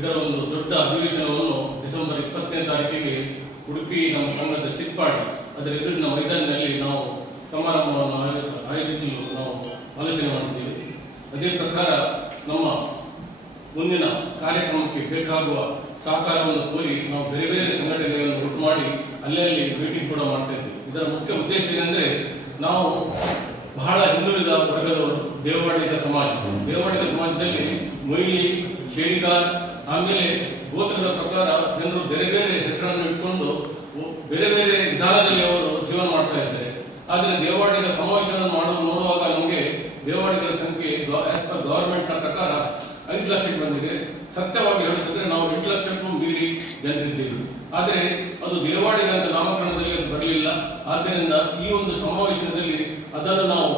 ಇದರ ಒಂದು ದೊಡ್ಡ ಅಧಿವೇಶನವನ್ನು ಡಿಸೆಂಬರ್ 20ನೇ ತಾರೀಕಿಗೆ ಉಡುಪಿ ನಮ್ಮ ಸಂಘದ ಚಿಟ್ಪಾಡಿ ಅದರ ಎದುರಿನ ಮೈದಾನಿನಲ್ಲಿ ನಾವು ಸಮಾರಂಭವನ್ನು ಆಯೋಜಿಸಲು ನಾವು ಆಲೋಚನೆ ಮಾಡಿದ್ದೇವೆ. ಅದೇ ಪ್ರಕಾರ ನಮ್ಮ ಮುಂದಿನ ಕಾರ್ಯಕ್ರಮಕ್ಕೆ ಬೇಕಾಗುವ ಸಹಕಾರವನ್ನು ಕೋರಿ ನಾವು ಬೇರೆ ಬೇರೆ ಸಂಘಟನೆಗಳನ್ನು ಒಟ್ಟು ಮಾಡಿ ಅಲ್ಲಲ್ಲಿ ಮೀಟಿಂಗ್ ಕೂಡ ಮಾಡ್ತಾ ಇದ್ದೇವೆ. ಇದರ ಮುಖ್ಯ ಉದ್ದೇಶ ಏನೆಂದರೆ, ನಾವು ಬಹಳ ಹಿಂದುಳಿದ ವರ್ಗದವರು ದೇವವಾಡಿಗ ಸಮಾಜದಲ್ಲಿ ಮೊಯ್ಲಿ, ಶೇರಿಗಾರ್, ಆಮೇಲೆ ಗೋತ್ರದ ಪ್ರಕಾರ ಜನರು ಬೇರೆ ಬೇರೆ ಹೆಸರನ್ನು ಇಟ್ಕೊಂಡು ಬೇರೆ ಬೇರೆ ವಿಧಾನದಲ್ಲಿ ಅವರು ಜೀವನ ಮಾಡ್ತಾ ಇದ್ದಾರೆ. ಆದರೆ ದೇವವಾಡಿಗ ಸಮಾವೇಶವನ್ನು ನೋಡುವಾಗ ನಮಗೆ ದೇವವಾಡಿಗರ ಸಂಖ್ಯೆ ಗವರ್ಮೆಂಟ್ನ ಪ್ರಕಾರ 5 ಲಕ್ಷಕ್ಕೆ ಬಂದಿದೆ. ಸತ್ಯವಾಗಿ ಹೇಳುತ್ತಿದ್ರೆ ನಾವು 8 ಲಕ್ಷಕ್ಕೂ ಮೀರಿ ಜನರಿದ್ದೇವೆ. ಆದರೆ ಅದು ದೇವವಾಡಿಗ ಅಂತ ನಾಮಕರಣದಲ್ಲಿ ಅದು ಬರಲಿಲ್ಲ. ಆದ್ದರಿಂದ ಈ ಒಂದು ಸಮಾವೇಶದಲ್ಲಿ ಅದನ್ನು ನಾವು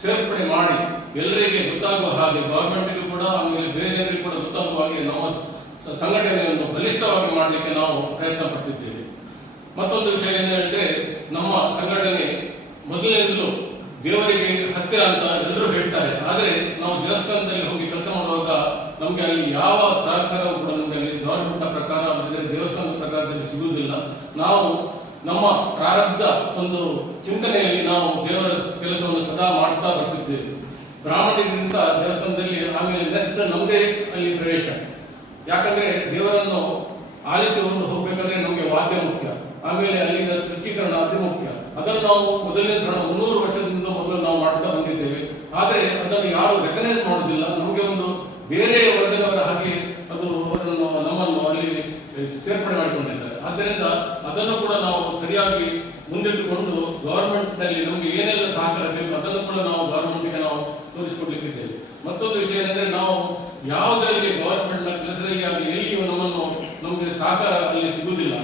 ಸೇರ್ಪಡೆ ಮಾಡಿ ಎಲ್ಲರಿಗೆ ಗೊತ್ತಾಗುವ ಹಾಗೆ, ಗವರ್ಮೆಂಟ್ಗೂ ಕೂಡ ಆಮೇಲೆ ಬೇರೆ ಜನರಿಗೆ ಕೂಡ ಗೊತ್ತಾಗುವ ಹಾಗೆ ನಮ್ಮ ಸಂಘಟನೆಯನ್ನು ಬಲಿಷ್ಠವಾಗಿ ಮಾಡಲಿಕ್ಕೆ ನಾವು ಪ್ರಯತ್ನ ಪಟ್ಟಿದ್ದೇವೆ. ಮತ್ತೊಂದು ವಿಷಯ ಏನು ಹೇಳಿದ್ರೆ, ನಮ್ಮ ಸಂಘಟನೆ ಮೊದಲಿನಿಂದಲೂ ದೇವರಿಗೆ ಹತ್ತಿರ ಅಂತ ಎಲ್ಲರೂ ಹೇಳ್ತಾರೆ. ಆದರೆ ನಾವು ದೇವಸ್ಥಾನದಲ್ಲಿ ಹೋಗಿ ಕೆಲಸ ಮಾಡುವಾಗ ನಮಗೆ ಅಲ್ಲಿ ಯಾವ ಸಹಕಾರವೂ ಕೂಡ ನಮಗೆ ಅಲ್ಲಿ ಗವರ್ಮೆಂಟ್ನ ಪ್ರಕಾರ ದೇವಸ್ಥಾನದ ಪ್ರಕಾರದಲ್ಲಿ ಸಿಗುವುದಿಲ್ಲ. ನಾವು ನಮ್ಮ ಪ್ರಾರಬ್ಧ ಒಂದು ಚಿಂತನೆಯಲ್ಲಿ ನಾವು ದೇವರ ಕೆಲಸವನ್ನು ಸದಾ ಮಾಡ್ತಾ ಬರ್ತಿದ್ದೇವೆ. ಬ್ರಾಹ್ಮಣರಿಗಿಂತ ದೇವಸ್ಥಾನದಲ್ಲಿ ಆಮೇಲೆ ನೆಕ್ಸ್ಟ್ ನಮ್ಮದೇ ಅಲ್ಲಿ ಪ್ರವೇಶ. ಯಾಕಂದ್ರೆ ದೇವರನ್ನು ಆಲಿಸಿಕೊಂಡು ಹೋಗ್ಬೇಕಾದ್ರೆ ನಮಗೆ ವಾದ್ಯ ಮುಖ್ಯ, ಆಮೇಲೆ ಅಲ್ಲಿನ ಶುಚೀಕರಣ ಅತಿ ಮುಖ್ಯ. ಅದನ್ನು ನಾವು ಮೊದಲನೇ 300 ವರ್ಷದಿಂದ ಮೊದಲು ನಾವು ಮಾಡ್ತಾ ಬಂದಿದ್ದೇವೆ. ಆದರೆ ಅದನ್ನು ಯಾರು ರೆಕಗ್ನೈಸ್ ಮಾಡುವುದಿಲ್ಲ. ನಮಗೆ ಒಂದು ಬೇರೆ ವರ್ಗದವರ ಹಾಗೆ ಅದು ನಮ್ಮನ್ನು ಅಲ್ಲಿ ಸೇರ್ಪಡೆ ಮಾಡಿಕೊಂಡಿದ್ದಾರೆ. ಆದ್ದರಿಂದ ಅದನ್ನು ಕೂಡ ನಾವು ಸರಿಯಾಗಿ ಮುಂದಿಟ್ಟುಕೊಂಡು ಗವರ್ಮೆಂಟ್ನಲ್ಲಿ ನಮಗೆ ಏನೆಲ್ಲ ಸಹಕಾರ ಬೇಕು ಅದನ್ನು ಕೂಡ ನಾವು ಗವರ್ಮೆಂಟ್ಗೆ ನಾವು ತೋರಿಸಿಕೊಡ್ಲಿಕ್ಕಿದ್ದೇವೆ. ಮತ್ತೊಂದು ವಿಷಯ ಏನಂದ್ರೆ, ನಾವು ಯಾವುದರಲ್ಲಿ ಗವರ್ಮೆಂಟ್ನ ಕೆಲಸದಲ್ಲಿ ಆಗಲಿ ಎಲ್ಲಿಯೂ ನಮಗೆ ಸಹಕಾರ ಅಲ್ಲಿ ಸಿಗುವುದಿಲ್ಲ.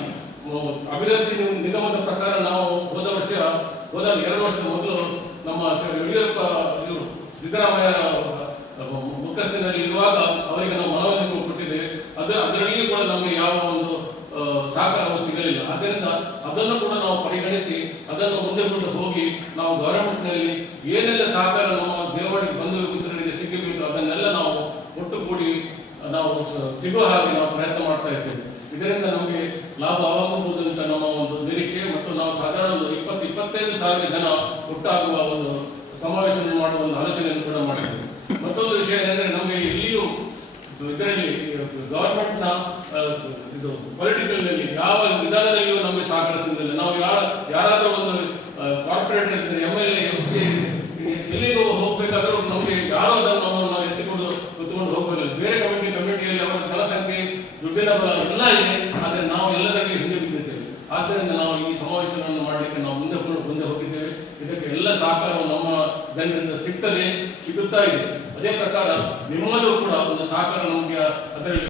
ಅಭಿವೃದ್ಧಿ ನಿಗಮದ ಪ್ರಕಾರ ನಾವು ಹೋದ 2 ವರ್ಷ ಮೊದಲು ನಮ್ಮ ಯಡಿಯೂರಪ್ಪ ಸಿದ್ದರಾಮಯ್ಯ ಮುಖ್ಯಸ್ಥರಲ್ಲಿ ಇರುವಾಗ ಅವರಿಗೆ ನಾವು ಮನವೊಲಿಕೆ ಕೊಟ್ಟಿದ್ದೇವೆ. ಅದರಲ್ಲಿಯೂ ಕೂಡ ನಮಗೆ ಯಾವ ಒಂದು ಸಹಕಾರವು ಸಿಗಲಿಲ್ಲ. ಆದ್ದರಿಂದ ಅದನ್ನು ಕೂಡ ನಾವು ಪರಿಗಣಿಸಿ ಅದನ್ನು ಮುಂದೆ ಕೊಂಡು ಹೋಗಿ ನಾವು ಗವರ್ಮೆಂಟ್ನಲ್ಲಿ ಏನೆಲ್ಲ ಸಹಕಾರ ನಮ್ಮ ದೇವವಾಡಿಗೆ ಬಂಧು ಮಿತ್ರರಿಗೆ ಸಿಗಬೇಕು ಅದನ್ನೆಲ್ಲ ನಾವು ಒಟ್ಟುಗೂಡಿ ನಾವು ಸಿಗುವ ಹಾಗೆ ನಾವು ಪ್ರಯತ್ನ ಮಾಡ್ತಾ ಇದ್ದೇವೆ. ಇದರಿಂದ ನಮಗೆ ಲಾಭ ಆಗಬಹುದು ಅಂತ ನಮ್ಮ ಒಂದು ನಿರೀಕ್ಷೆ. ಮತ್ತು ನಾವು ಸಾಧಾರಣ 20-25 ಸಾವಿರ ಜನ ಒಟ್ಟಾಗುವ ಒಂದು ಸಮಾವೇಶವನ್ನು ಮಾಡುವ ಒಂದು ಆಲೋಚನೆಯನ್ನು ಕೂಡ ಮಾಡಿದ್ದೇವೆ. ಮತ್ತೊಂದು ವಿಷಯ ಏನಂದ್ರೆ, ನಮಗೆ ಎಲ್ಲಿಯೂ ಇದರಲ್ಲಿ ಗವರ್ಮೆಂಟ್ನ ಇದು ಪೊಲಿಟಿಕಲ್ ನಲ್ಲಿ ಯಾವ ವಿಧಾನದಲ್ಲಿಯೂ ನಮಗೆ ಸಹಕಾರ ಸಿಗುವುದಿಲ್ಲ. ನಾವು ಯಾರಾದರೂ ಒಂದು ಕಾರ್ಪೊರೇಟ್ MLA ಎಲ್ಲಿಗೂ ಹೋಗ್ಬೇಕಾದ್ರೂ ನಮಗೆ ಯಾರೋ ಅದನ್ನು ನಾವು ಎತ್ತಿಕೊಂಡು ಕೂತ್ಕೊಂಡು ಹೋಗಲಿಲ್ಲ. ಬೇರೆ ಕಮಿಟಿಯಲ್ಲಿ ಅವರ ಜನಸಂಖ್ಯೆ, ದುಡ್ಡಿನ ಬಲ ಎಲ್ಲ ಇದೆ. ಆದರೆ ನಾವು ಎಲ್ಲದರಲ್ಲಿ ಹಿಂದೆ ಬಿದ್ದಿದ್ದೇವೆ. ಆದ್ದರಿಂದ ನಾವು ಈ ಸಮಾವೇಶವನ್ನು ಮಾಡಲಿಕ್ಕೆ ನಾವು ಮುಂದೆ ಹೋಗಿದ್ದೇವೆ. ಇದಕ್ಕೆ ಎಲ್ಲ ಸಹಕಾರವು ನಮ್ಮ ಜನರಿಂದ ಸಿಗುತ್ತಾ ಇದೆ. ಅದೇ ಪ್ರಕಾರ ನಿಮ್ಮಲ್ಲೂ ಕೂಡ ಒಂದು ಸಹಕಾರ ನಮಗೆ ಅದರಲ್ಲಿ